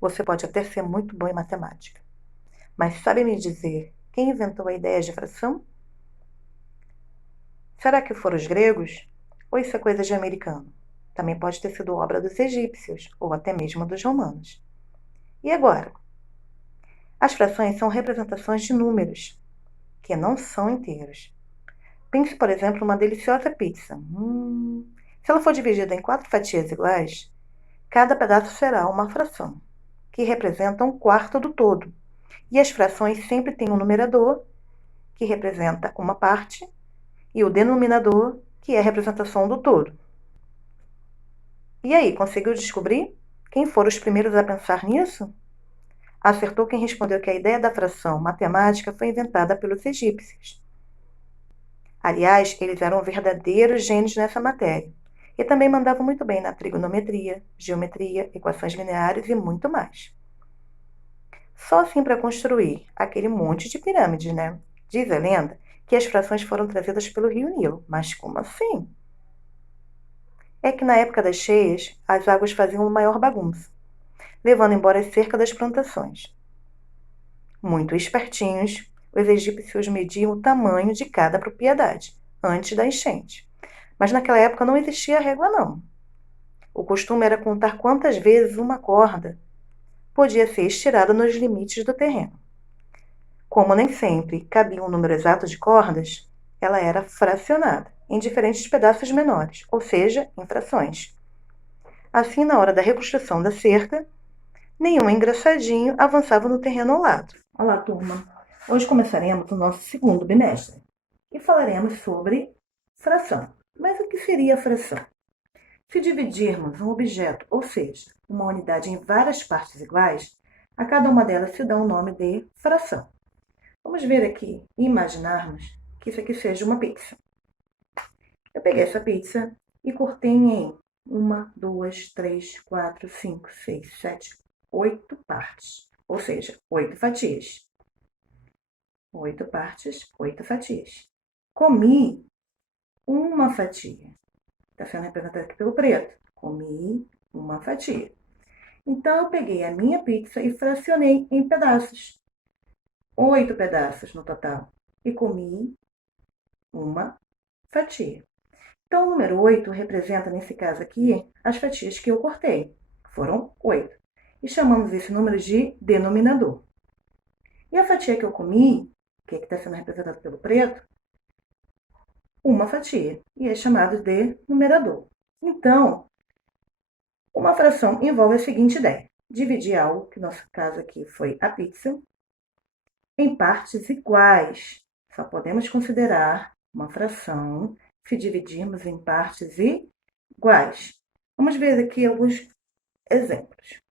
Você pode até ser muito bom em matemática, mas sabe me dizer quem inventou a ideia de fração? Será que foram os gregos? Ou isso é coisa de americano? Também pode ter sido obra dos egípcios ou até mesmo dos romanos. E agora? As frações são representações de números, que não são inteiros. Pense, por exemplo, numa deliciosa pizza. Se ela for dividida em 4 fatias iguais, cada pedaço será uma fração, que representa um quarto do todo. E as frações sempre têm um numerador, que representa uma parte, e o denominador, que é a representação do todo. E aí, conseguiu descobrir quem foram os primeiros a pensar nisso? Acertou quem respondeu que a ideia da fração matemática foi inventada pelos egípcios. Aliás, eles eram verdadeiros gênios nessa matéria. E também mandavam muito bem na trigonometria, geometria, equações lineares e muito mais. Só assim para construir aquele monte de pirâmides, né? Diz a lenda que as frações foram trazidas pelo rio Nilo. Mas como assim? É que na época das cheias, as águas faziam uma maior bagunça, levando embora a cerca das plantações. Muito espertinhos, os egípcios mediam o tamanho de cada propriedade antes da enchente. Mas naquela época não existia régua, não. O costume era contar quantas vezes uma corda podia ser estirada nos limites do terreno. Como nem sempre cabia um número exato de cordas, ela era fracionada em diferentes pedaços menores, ou seja, em frações. Assim, na hora da reconstrução da cerca, nenhum engraçadinho avançava no terreno ao lado. Olá, turma! Hoje começaremos o nosso segundo bimestre e falaremos sobre fração. Mas o que seria a fração? Se dividirmos um objeto, ou seja, uma unidade, em várias partes iguais, a cada uma delas se dá o nome de fração. Vamos ver aqui e imaginarmos que isso aqui seja uma pizza. Eu peguei essa pizza e cortei em 8 partes, ou seja, 8 fatias. 8 partes, 8 fatias. Comi uma fatia. Está sendo representada aqui pelo preto. Comi uma fatia. Então, eu peguei a minha pizza e fracionei em pedaços. 8 pedaços no total. E comi uma fatia. Então, o número 8 representa, nesse caso aqui, as fatias que eu cortei. Foram 8. E chamamos esse número de denominador. E a fatia que eu comi, que é que está sendo representada pelo preto, uma fatia. E é chamado de numerador. Então, uma fração envolve a seguinte ideia: dividir algo, que no nosso caso aqui foi a pizza, em partes iguais. Só podemos considerar uma fração se dividirmos em partes iguais. Vamos ver aqui alguns exemplos.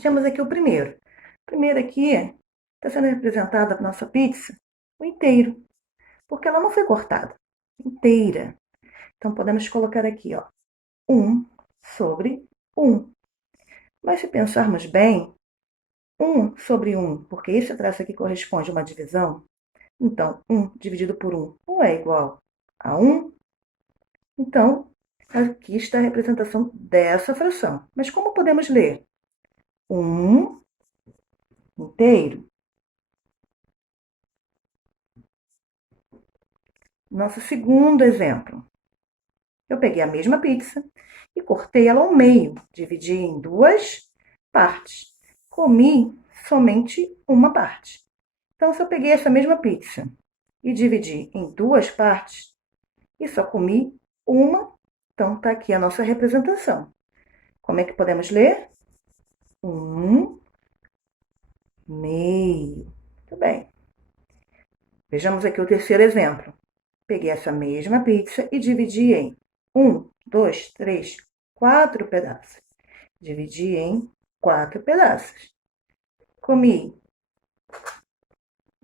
Temos aqui o primeiro. O primeiro aqui está sendo representada a nossa pizza o inteiro, porque ela não foi cortada inteira. Então, podemos colocar aqui, ó, 1 sobre 1. Mas se pensarmos bem, 1 sobre 1, porque esse traço aqui corresponde a uma divisão, então 1 dividido por 1 não é igual a 1. Então, aqui está a representação dessa fração. Mas como podemos ler? 1 inteiro. Nosso segundo exemplo. Eu peguei a mesma pizza e cortei ela ao meio, dividi em 2 partes. Comi somente uma parte. Então, se eu peguei essa mesma pizza e dividi em 2 partes e só comi uma, então está aqui a nossa representação. Como é que podemos ler? 1 meio. Muito bem. Vejamos aqui o terceiro exemplo. Peguei essa mesma pizza e dividi em 1, 2, 3, 4 pedaços. Dividi em 4 pedaços. Comi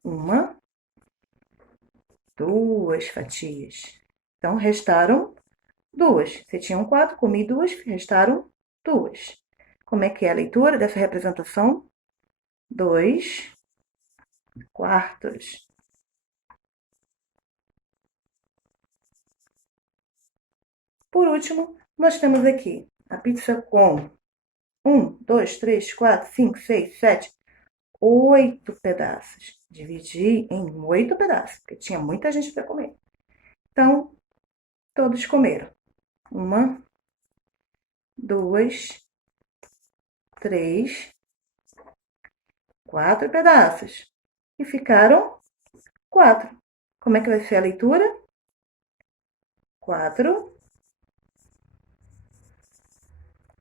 uma, 2 fatias. Então, restaram 2. Se tinham 4, comi 2, restaram 2. Como é que é a leitura dessa representação? 2 quartos. Por último, nós temos aqui a pizza com 1, 2, 3, 4, 5, 6, 7, 8 pedaços. Dividi em 8 pedaços, porque tinha muita gente para comer. Então, todos comeram. 1, 2, 3, 4 pedaços. E ficaram 4. Como é que vai ser a leitura? 4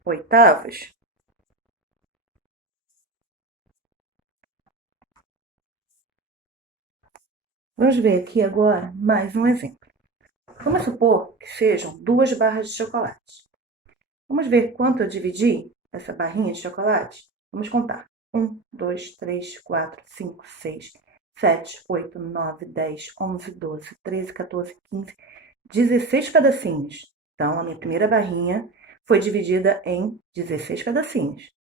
oitavos. Vamos ver aqui agora mais um exemplo. Vamos supor que sejam 2 barras de chocolate. Vamos ver quanto eu dividi essa barrinha de chocolate? Vamos contar. 1, 2, 3, 4, 5, 6, 7, 8, 9, 10, 11, 12, 13, 14, 15, 16 pedacinhos. Então, a minha primeira barrinha foi dividida em 16 pedacinhos.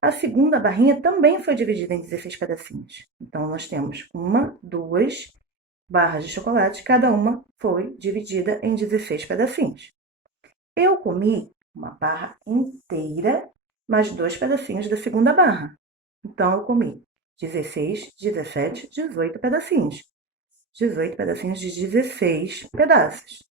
A segunda barrinha também foi dividida em 16 pedacinhos. Então, nós temos 1, 2 barras de chocolate, cada uma foi dividida em 16 pedacinhos. Eu comi uma barra inteira, mais 2 pedacinhos da segunda barra. Então, eu comi 16, 17, 18 pedacinhos. 18 pedacinhos de 16 pedaços.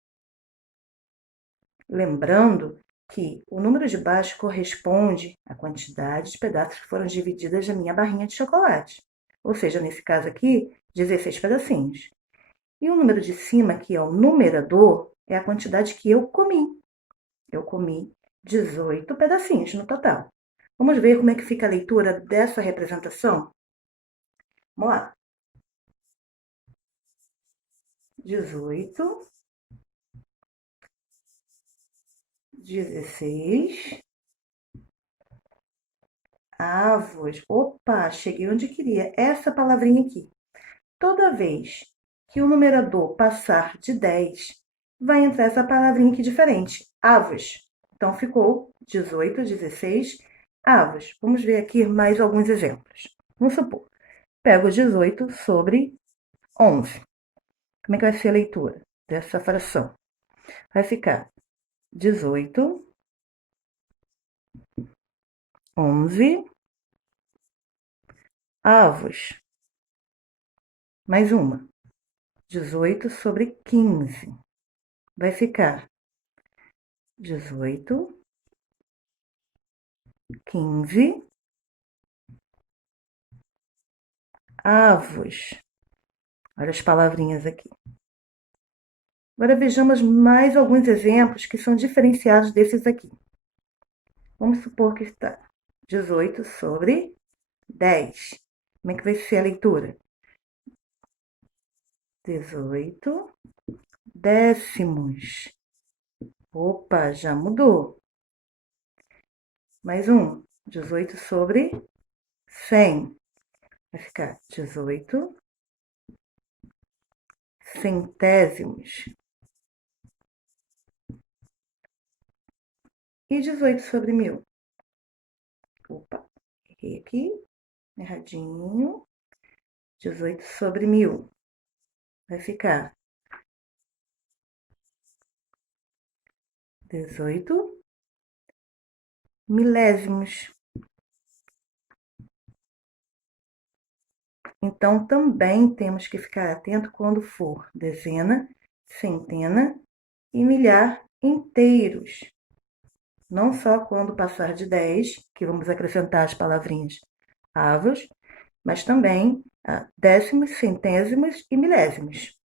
Lembrando que o número de baixo corresponde à quantidade de pedaços que foram divididas da minha barrinha de chocolate. Ou seja, nesse caso aqui, 16 pedacinhos. E o número de cima, que é o numerador, é a quantidade que eu comi. Eu comi 18 pedacinhos no total. Vamos ver como é que fica a leitura dessa representação? Vamos lá. 18, 16, avos. Opa, cheguei onde queria. Essa palavrinha aqui. Toda vez que o numerador passar de 10, vai entrar essa palavrinha aqui diferente, avos. Então, ficou 18, 16, avos. Vamos ver aqui mais alguns exemplos. Vamos supor, pego 18 sobre 11. Como é que vai ser a leitura dessa fração? Vai ficar 18, 11, avos. Mais uma. 18 sobre 15. Vai ficar 18, 15, avos. Olha as palavrinhas aqui. Agora vejamos mais alguns exemplos que são diferenciados desses aqui. Vamos supor que está 18 sobre 10. Como é que vai ser a leitura? 18 décimos. Opa, já mudou. Mais um. 18 sobre 100. Vai ficar 18 centésimos. E 18 sobre 1000? Opa, errei aqui. Erradinho. 18 sobre 1000. Vai ficar 18 milésimos. Então, também temos que ficar atento quando for dezena, centena e milhar inteiros. Não só quando passar de 10, que vamos acrescentar as palavrinhas avos, mas também décimos, centésimos e milésimos.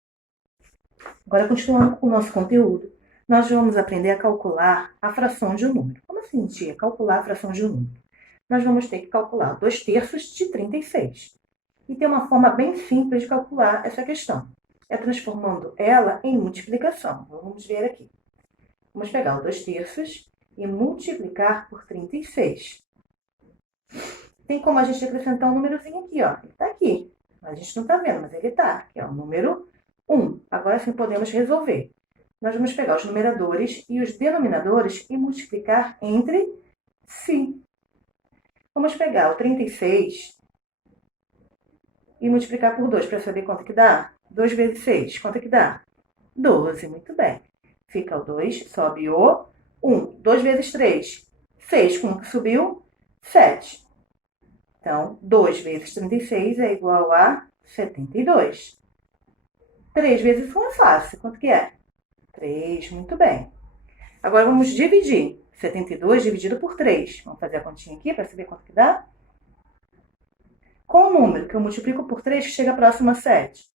Agora, continuando com o nosso conteúdo, nós vamos aprender a calcular a fração de um número. Como assim, tia? Calcular a fração de um número? Nós vamos ter que calcular 2/3 de 36. E tem uma forma bem simples de calcular essa questão. É transformando ela em multiplicação. Vamos ver aqui. Vamos pegar o 2/3 e multiplicar por 36. Tem como a gente acrescentar um númerozinho aqui, ó. Ele está aqui. A gente não está vendo, mas ele está. Que é o número 1. Agora sim podemos resolver. Nós vamos pegar os numeradores e os denominadores e multiplicar entre si. Vamos pegar o 36 e multiplicar por 2 para saber quanto que dá. 2 vezes 6, quanto que dá? 12, muito bem. Fica o 2, sobe o 1. 2 vezes 3, 6 com 1 que subiu, 7. Então, 2 vezes 36 é igual a 72. 3 vezes 1 é fácil. Quanto que é? 3, muito bem. Agora, vamos dividir. 72 dividido por 3. Vamos fazer a continha aqui para saber quanto que dá? Qual o número que eu multiplico por 3 que chega próximo a 7?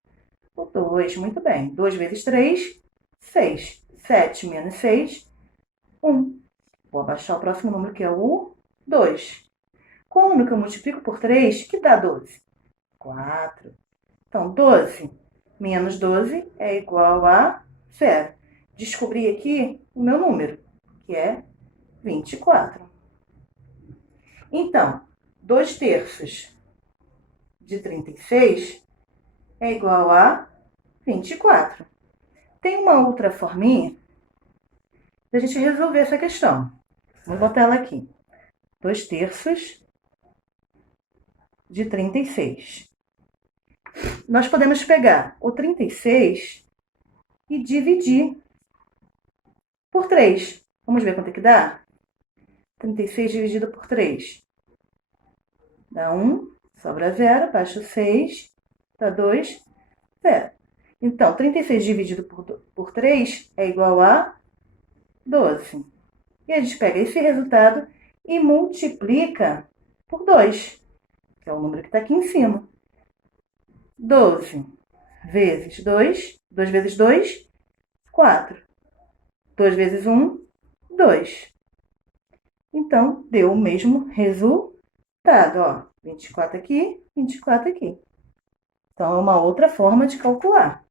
O 2, muito bem. 2 vezes 3, 6. 7 menos 6, 1. Vou abaixar o próximo número, que é o 2. Qual o número que eu multiplico por 3 que dá 12? 4. Então, 12 menos 12 é igual a 0. Descobri aqui o meu número, que é 24. Então, 2 terços de 36 é igual a 24. Tem uma outra forminha da gente resolver essa questão. Vou botar ela aqui. 2 terços de 36. Nós podemos pegar o 36 e dividir por 3. Vamos ver quanto é que dá? 36 dividido por 3. Dá 1, sobra 0, baixa o 6, dá 2, 0. Então, 36 dividido por 3 é igual a 12. E a gente pega esse resultado e multiplica por 2, que é o número que está aqui em cima. 12 vezes 2, 2 vezes 2, 4. 2 vezes 1, 2. Então, deu o mesmo resultado, ó. 24 aqui, 24 aqui. Então, é uma outra forma de calcular.